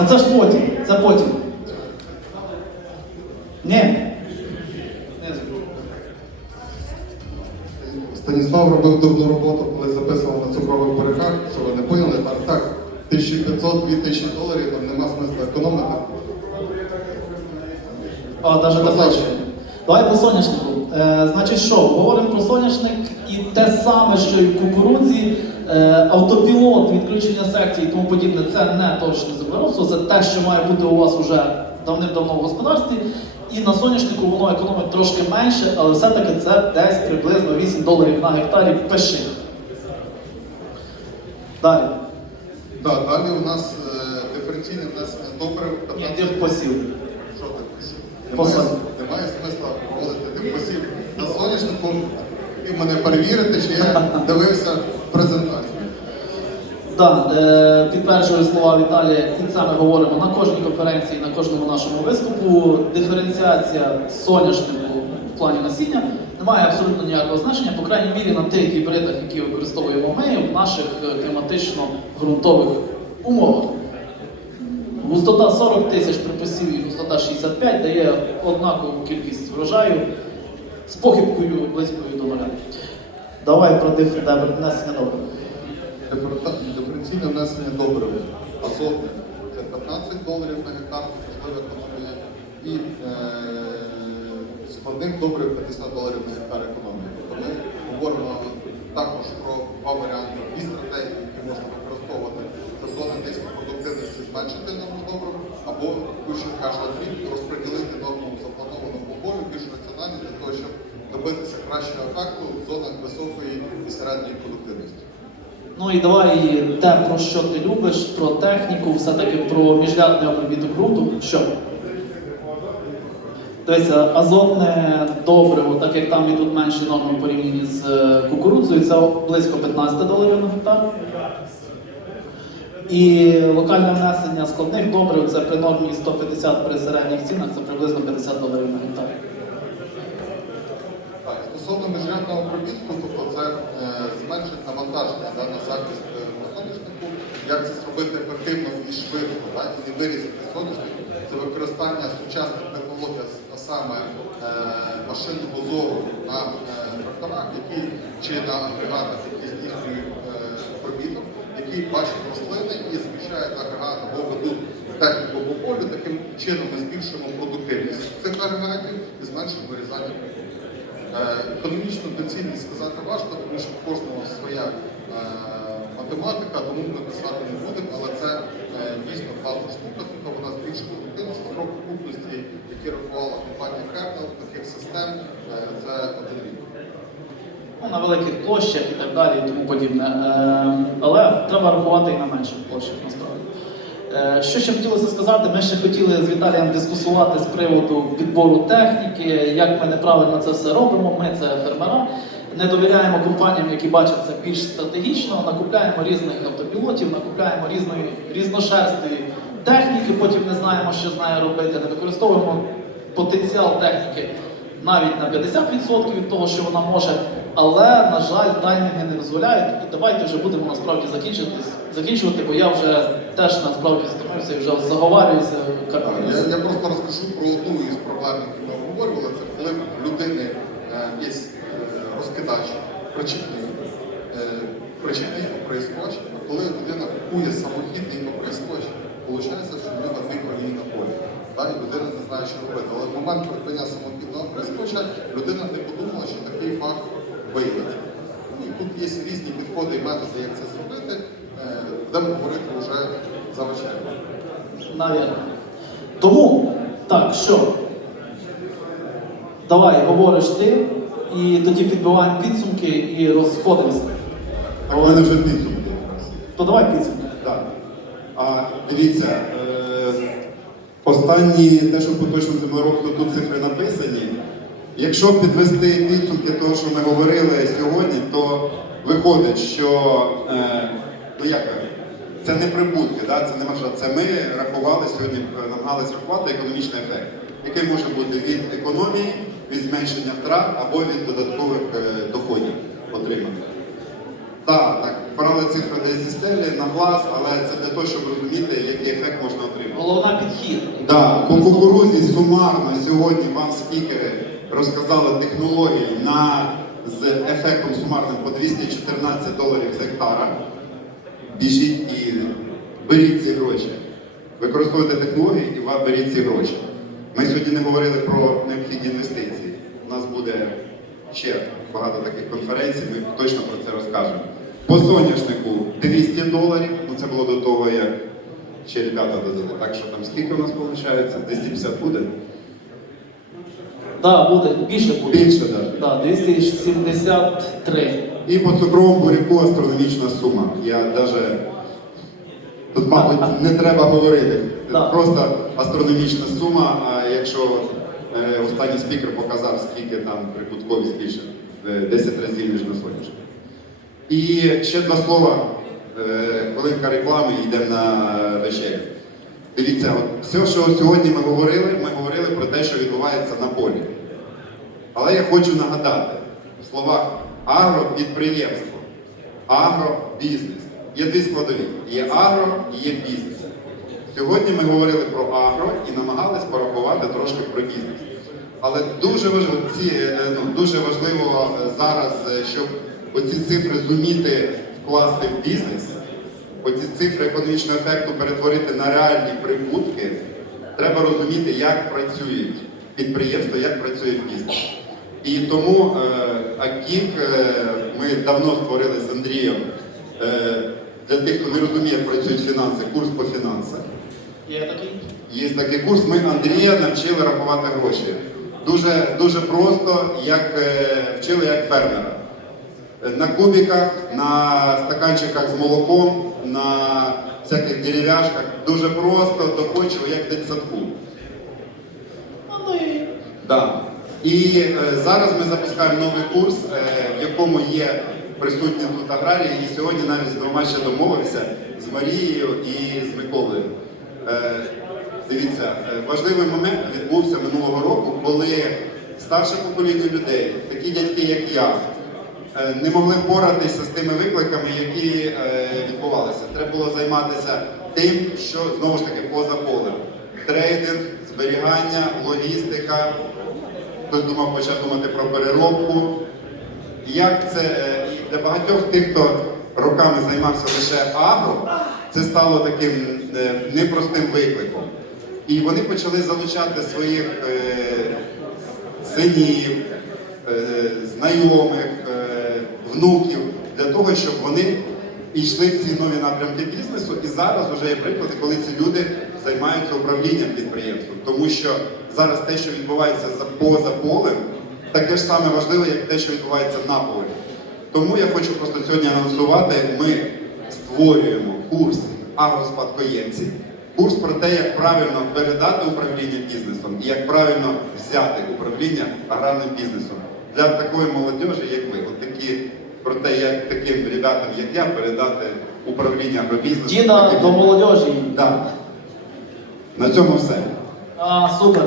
Ну це ж потім, це потім. Ні. Не. Станіслав робив дурну роботу, коли записував на цукрових буряках, що ви не поняли, там так 1500-2000 доларів, там нема смисла економити. А, не бачу. Давай по соняшнику. Е, значить що, говоримо про соняшник і те саме, що і в кукурудзі, автопілот, відключення секцій і тому подібне, це не точне землеробство, це те, що має бути у вас вже давним-давно в господарстві. І на соняшнику воно економить трошки менше, але все-таки це десь приблизно 8 доларів на гектарі пиши. Далі. Да, далі у нас е, диференційне внесення добрив. Іди в посів. Що ти посів? Посів. Немає, немає смисла проводити тим посів на соняшнику і мене перевірити, чи я дивився презентацію. Так, е, підтверджую слова Віталія, це ми говоримо на кожній конференції, на кожному нашому виступу. Диференціація соняшнику в плані насіння не має абсолютно ніякого значення, по крайній мірі на тих гібридах, які використовуємо ми в наших е, кліматично-ґрунтових умовах. Густота 40 тисяч при посіві, густота 65 дає однакову кількість врожаю з похибкою близькою до нуля. Давай про диф- внесення добре. Диференційне внесення добрив азотне це 15 доларів на гектар, можливо, економія. І е, складних добрив 50 доларів на гектар економії. Тобто ми говоримо також про два варіанти. Дві стратегії, які можна використовувати. Це зони низької продуктивності зменшити норму добрив, або вище каже розподілити норму заплановану полою більш раціонально для того, щоб добитися кращого ефекту в зонах високої і середньої продуктивності. Ну і давай те, про що ти любиш, про техніку, все-таки про міжрядний обробіток ґрунту. Що? Дивися, азотне добриво, так як там ідуть менші норми порівняні з е, кукурудзою, це близько 15 доларів на гектар. І локальне внесення складних добрив це при нормі 150 при середніх цінах, це приблизно 50 доларів на гектар. Так, стосовно міжрядного обробітку, тобто це е, зменшить навантаження да, на захист е, на соняшнику, як це зробити ефективно і швидко, да, і не вирізати соняшник, це використання сучасних технологій, а саме е, машинного зору на е, тракторах, які чи на агрегатах, які здійснюють е, обробіток, які бачать рослини і зміщають агрегат або ведуть техніку по полю, таким чином ми збільшуємо продуктивність цих агрегатів і зменшуємо вирізання. Е, Економічну доцільність сказати важко, тому що в кожного своя математика, тому ми писати не будемо, але це е, дійсно класна штука, тобто вона збільшує продуктивність строк купності, які рахувала компанія Kernel, таких систем, е, це один рік. ну, на великих площах і так далі, і тому подібне. Е, але треба рахувати і на менших площах насправді. Е, що ще хотілося сказати, ми ще хотіли з Віталієм дискусувати з приводу підбору техніки, як ми неправильно це все робимо. Ми це фермера. Не довіряємо компаніям, які бачать це більш стратегічно, накупляємо різних автопілотів, накупляємо різної різношерстої техніки, потім не знаємо, що з нею робити, не використовуємо потенціал техніки навіть на 50% від того, що вона може, але, на жаль, таймінги не дозволяють. І давайте вже будемо насправді закінчувати, бо я вже теж насправді стомився і вже заговарююся. Я, я просто розкажу про одну із проблем, які ми обговорювали. Це коли людини е, є е, розкидач причіпний, е, причіпний оприскувач, коли людина купує самохідний оприскувач, виходить, що в нього дві колії на полі. Так, і людина не знає, що робити. Але в момент придбання самохідного оприскувача людина не подумала, що такий факт виявиться. Ну, і тут є різні підходи і методи, як це зробити. Е, Будемо говорити вже за вечерю. Навірно. Тому, так, що? Давай, говориш ти, і тоді підбиваємо підсумки і розходимося. Так, у мене вже підсумки. То давай підсумки. Так. А дивіться, е, останні, те, що поточно землеробство, тут цифри написані. Якщо підвести підсумки того, що ми говорили сьогодні, то виходить, що е, ну як це не прибутки, да? це не маржа. Це ми рахували сьогодні, намагалися рахувати економічний ефект, який може бути від економії, від зменшення втрат або від додаткових е, доходів отриманих. Так, так, брали цифри десь зі стелі на глаз, але це для того, щоб розуміти, який ефект можна отримати. Головна підхід. Да, по кукурузі сумарно сьогодні вам спікери розказали технології на з ефектом сумарним по 214 доларів з гектара. Біжіть і беріть ці гроші. Використовуйте технології і вам беріть ці гроші. Ми сьогодні не говорили про необхідні інвестиції. У нас буде ще багато таких конференцій, ми точно про це розкажемо. По соняшнику 200 доларів, ну це було до того, як ще ребята додали. Так що там скільки у нас виходить? 250 буде? Да, буде, більше буде. Більше навіть. Да, 273. І по цукровому буряку астрономічна сума. Я навіть тут, мабуть, не треба говорити. Це Просто астрономічна сума. А якщо е, останній спікер показав, скільки там прибутковість більше, 10 разів ніж на сонячному. І ще два слова. Е, Хвилинка реклами і йдемо на вечерю. Дивіться, от все, що сьогодні ми говорили, ми говорили про те, що відбувається на полі. Але я хочу нагадати в словах агропідприємство, агробізнес. Є дві складові: є агро і є бізнес. Сьогодні ми говорили про агро і намагались порахувати трошки про бізнес. Але дуже важливо, ці, е, ну, дуже важливо е, зараз, е, щоб оці цифри зуміти вкласти в бізнес, оці цифри економічного ефекту перетворити на реальні прибутки, треба розуміти, як працюють підприємства, як працює бізнес. І тому е, АКІК е, ми давно створили з Андрієм е, для тих, хто не розуміє, як працюють фінанси, курс по фінансах. Є такий? Є такий курс, ми Андрія навчили рахувати гроші. Дуже, дуже просто, як е, вчили як фермера. На кубиках, на стаканчиках з молоком, на всяких дерев'яшках. Дуже просто, доходчиво, як в дитсадку. І Да. І е, зараз ми запускаємо новий курс, е, в якому є присутні тут аграрії. І сьогодні навіть з двома ще домовився з Марією і з Миколою. Е, дивіться, е, важливий момент відбувся минулого року, коли старше покоління людей, такі дядьки, як я, е, не могли впоратися з тими викликами, які відбувалися. Треба було займатися тим, що знову ж таки поза полем. Трейдинг, зберігання, логістика. Хтось думав, почав думати про переробку. Як це е, і для багатьох тих, хто роками займався лише агро, це стало таким е, непростим викликом. І вони почали залучати своїх е, синів, е, знайомих, е, внуків для того, щоб вони йшли в ці нові напрямки бізнесу. І зараз вже є приклади, коли ці люди займаються управлінням підприємством. Тому що зараз те, що відбувається за поза полем, таке ж саме важливе, як те, що відбувається на полі. Тому я хочу просто сьогодні анонсувати, ми створюємо курс агроспадкоємці, курс про те, як правильно передати управління бізнесом і як правильно взяти управління аграрним бізнесом для такої молодіжі, як ви. От такі про те, як таким ребятам, як я, передати управління агробізнесом. діда до молодежі. Да. На цьому все. А, супер.